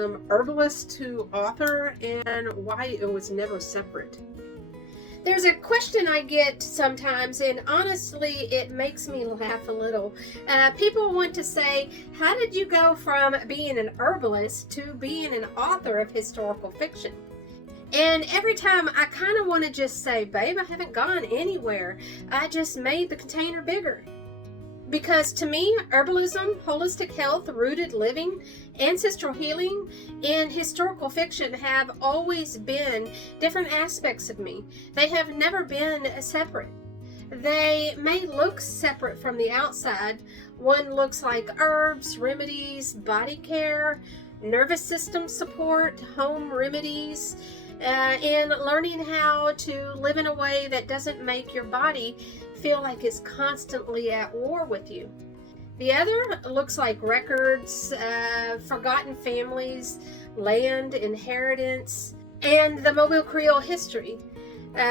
from herbalist to author and why it was never separate? There's a question I get sometimes, and honestly, it makes me laugh a little. People want to say, how did you go from being an herbalist to being an author of historical fiction? And every time I kind of want to just say, babe, I haven't gone anywhere. I just made the container bigger. Because to me, herbalism, holistic health, rooted living, ancestral healing, and historical fiction have always been different aspects of me. They have never been separate. They may look separate from the outside. One looks like herbs, remedies, body care, nervous system support, home remedies, and learning how to live in a way that doesn't make your body feel like it's constantly at war with you. The other looks like records, forgotten families, land, inheritance, and the Mobile Creole history,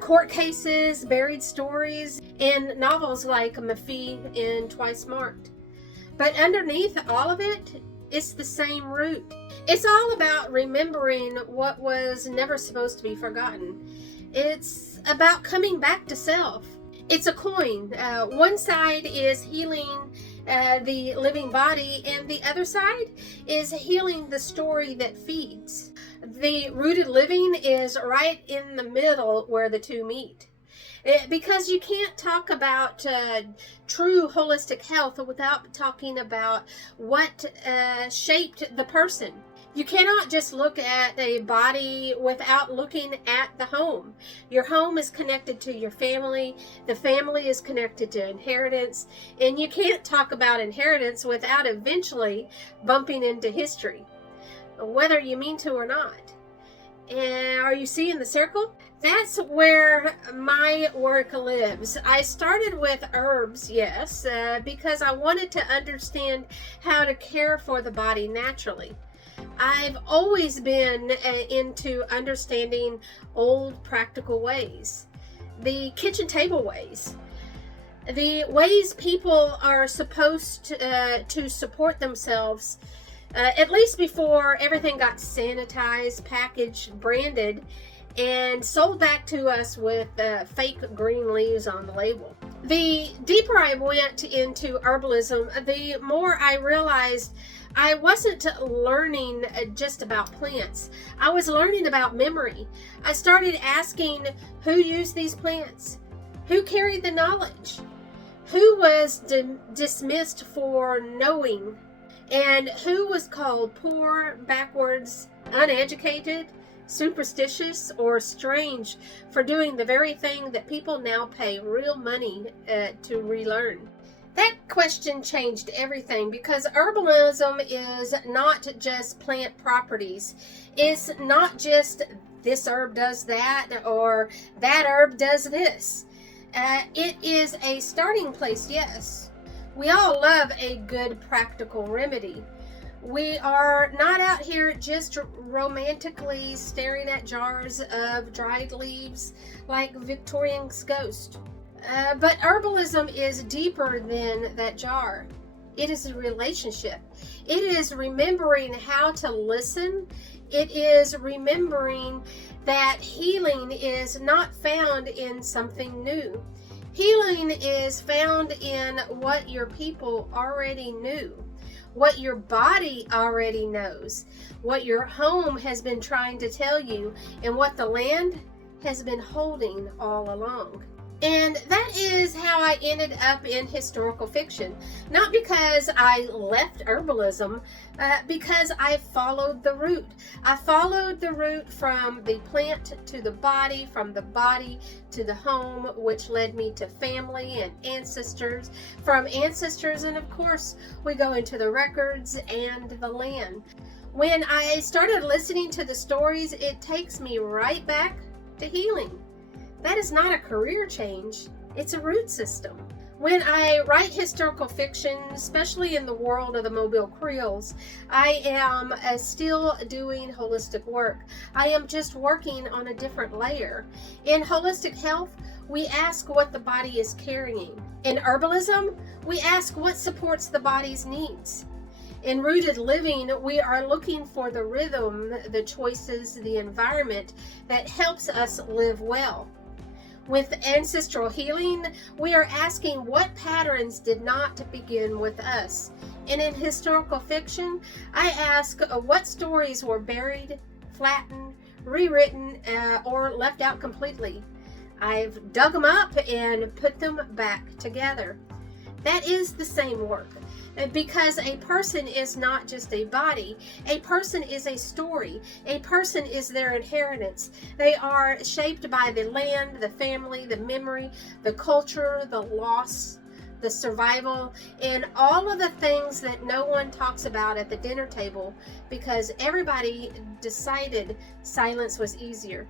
court cases, buried stories, and novels like Fille and Twice Marked. But underneath all of it, it's the same root. It's all about remembering what was never supposed to be forgotten. It's about coming back to self. It's a coin. One side is healing the living body, and the other side is healing the story that feeds. The rooted living is right in the middle where the two meet. Because you can't talk about true holistic health without talking about what shaped the person. You cannot just look at a body without looking at the home. Your home is connected to your family. The family is connected to inheritance. And you can't talk about inheritance without eventually bumping into history, whether you mean to or not. And are you seeing the circle? That's where my work lives. I started with herbs, yes, because I wanted to understand how to care for the body naturally. I've always been into understanding old practical ways, the kitchen table ways, the ways people are supposed to support themselves, at least before everything got sanitized, packaged, branded, and sold back to us with fake green leaves on the label. The deeper I went into herbalism, the more I realized I wasn't learning just about plants. I was learning about memory. I started asking who used these plants, who carried the knowledge, who was dismissed for knowing, and who was called poor, backwards, uneducated, superstitious, or strange for doing the very thing that people now pay real money to relearn. That question changed everything, because herbalism is not just plant properties. It's not just this herb does that or that herb does this. It is a starting place, yes. We all love a good practical remedy. We are not out here just romantically staring at jars of dried leaves like Victorian's ghost. But herbalism is deeper than that jar. It is a relationship. It is remembering how to listen. It is remembering that healing is not found in something new. Healing is found in what your people already knew, what your body already knows, what your home has been trying to tell you, and what the land has been holding all along. And that is how I ended up in historical fiction. Not because I left herbalism, because I followed the root. I followed the root from the plant to the body, from the body to the home, which led me to family and ancestors. From ancestors, and of course, we go into the records and the land. When I started listening to the stories, it takes me right back to healing. That is not a career change, it's a root system. When I write historical fiction, especially in the world of the Mobile Creoles, I am still doing holistic work. I am just working on a different layer. In holistic health, we ask what the body is carrying. In herbalism, we ask what supports the body's needs. In rooted living, we are looking for the rhythm, the choices, the environment that helps us live well. With ancestral healing, we are asking what patterns did not begin with us. And in historical fiction, I ask what stories were buried, flattened, rewritten, or left out completely. I've dug them up and put them back together. That is the same work. Because a person is not just a body. A person is a story. A person is their inheritance. They are shaped by the land, the family, the memory, the culture, the loss, the survival, and all of the things that no one talks about at the dinner table because everybody decided silence was easier.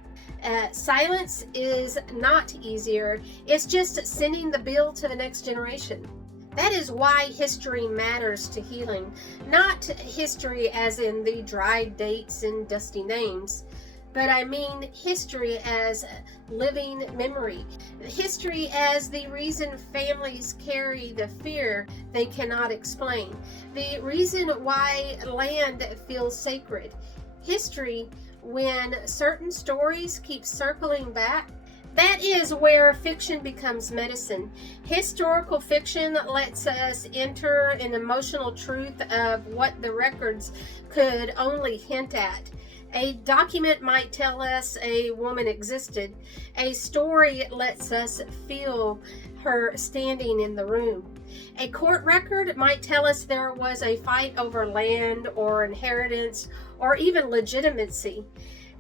Silence is not easier. It's just sending the bill to the next generation. That is why history matters to healing. Not history as in the dry dates and dusty names, but I mean history as living memory. History as the reason families carry the fear they cannot explain. The reason why land feels sacred. History when certain stories keep circling back. That is where fiction becomes medicine. Historical fiction lets us enter an emotional truth of what the records could only hint at. A document might tell us a woman existed. A story lets us feel her standing in the room. A court record might tell us there was a fight over land or inheritance or even legitimacy.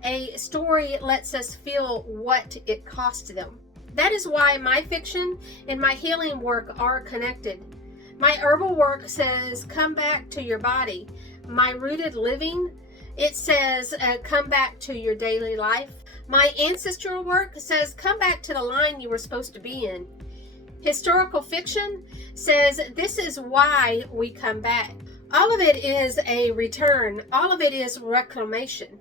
A story lets us feel what it cost them. That is why my fiction and my healing work are connected. My herbal work says, come back to your body. My rooted living, it says, come back to your daily life. My ancestral work says, come back to the line you were supposed to be in. Historical fiction says, this is why we come back. All of it is a return. All of it is reclamation.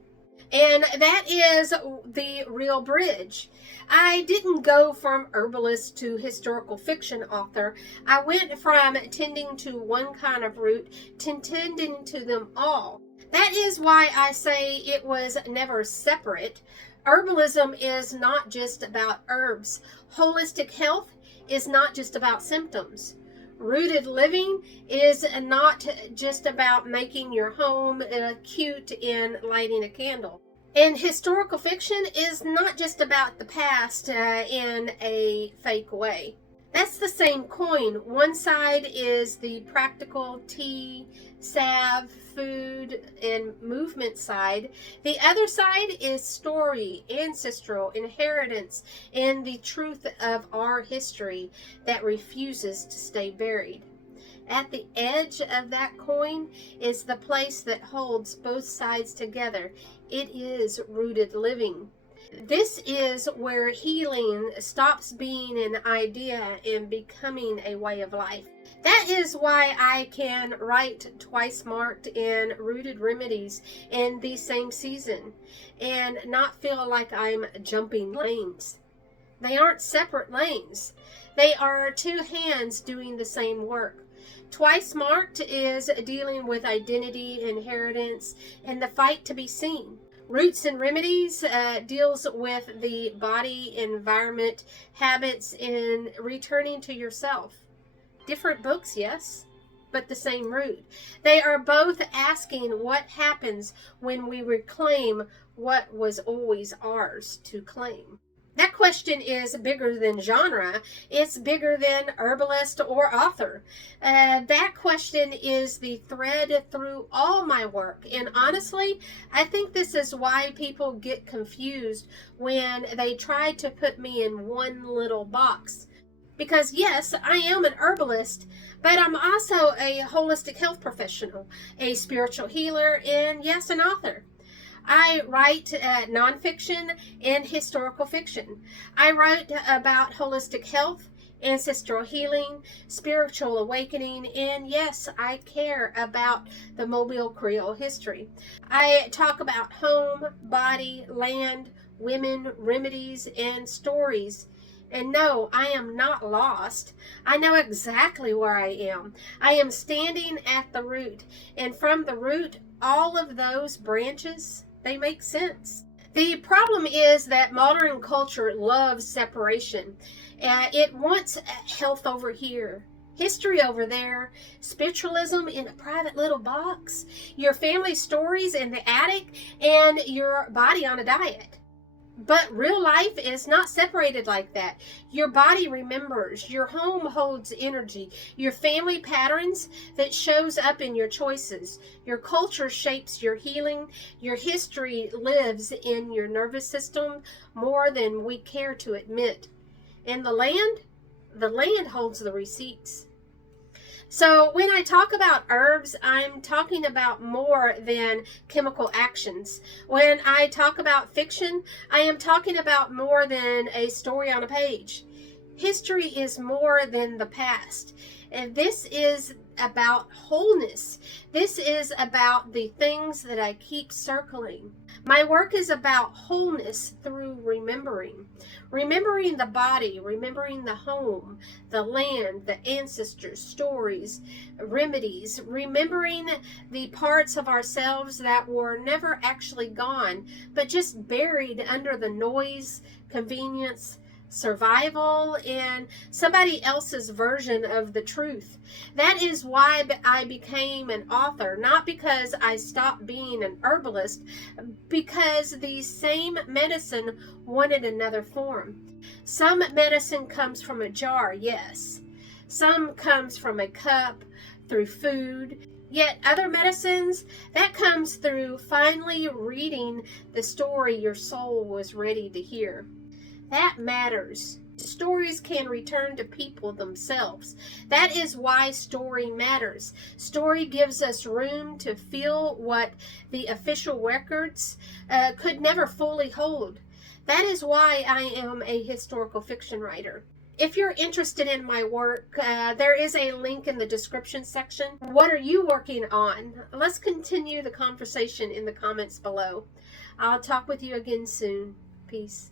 And that is the real bridge. I didn't go from herbalist to historical fiction author. I went from tending to one kind of root to tending to them all. That is why I say it was never separate. Herbalism is not just about herbs. Holistic health is not just about symptoms. Rooted living is not just about making your home cute and lighting a candle. And historical fiction is not just about the past in a fake way. That's the same coin. One side is the practical tea, salve, food, and movement side. The other side is story, ancestral, inheritance, and the truth of our history that refuses to stay buried. At the edge of that coin is the place that holds both sides together. It is rooted living. This is where healing stops being an idea and becoming a way of life. That is why I can write twice marked and rooted remedies in the same season and not feel like I'm jumping lanes. They aren't separate lanes. They are two hands doing the same work. Twice marked is dealing with identity, inheritance, and the fight to be seen. Roots and Remedies deals with the body, environment, habits, and returning to yourself. Different books, yes, but the same root. They are both asking what happens when we reclaim what was always ours to claim. That question is bigger than genre. It's bigger than herbalist or author. That question is the thread through all my work. And honestly, I think this is why people get confused when they try to put me in one little box. Because yes, I am an herbalist, but I'm also a holistic health professional, a spiritual healer, and yes, an author. I write nonfiction and historical fiction. I write about holistic health, ancestral healing, spiritual awakening, and yes, I care about the Mobile Creole history. I talk about home, body, land, women, remedies, and stories. And no, I am not lost. I know exactly where I am. I am standing at the root. And from the root, all of those branches, they make sense. The problem is that modern culture loves separation. It wants health over here, history over there, spiritualism in a private little box, your family stories in the attic, and your body on a diet. But real life is not separated like that. Your body remembers, your home holds energy, your family patterns that shows up in your choices. Your culture shapes your healing, your history lives in your nervous system more than we care to admit. And the land holds the receipts. So when I talk about herbs, I'm talking about more than chemical actions. When I talk about fiction, I am talking about more than a story on a page. History is more than the past. And this is about wholeness. This is about the things that I keep circling. My work is about wholeness through remembering. Remembering the body, remembering the home, the land, the ancestors, stories, remedies, remembering the parts of ourselves that were never actually gone, but just buried under the noise, convenience, survival, and somebody else's version of the truth. That is why I became an author, not because I stopped being an herbalist, because the same medicine wanted another form. Some medicine comes from a jar, yes. Some comes from a cup, through food. Yet other medicines, that comes through finally reading the story your soul was ready to hear. That matters. Stories can return to people themselves. That is why story matters. Story gives us room to feel what the official records could never fully hold. That is why I am a historical fiction writer. If you're interested in my work, there is a link in the description section. What are you working on? Let's continue the conversation in the comments below. I'll talk with you again soon. Peace.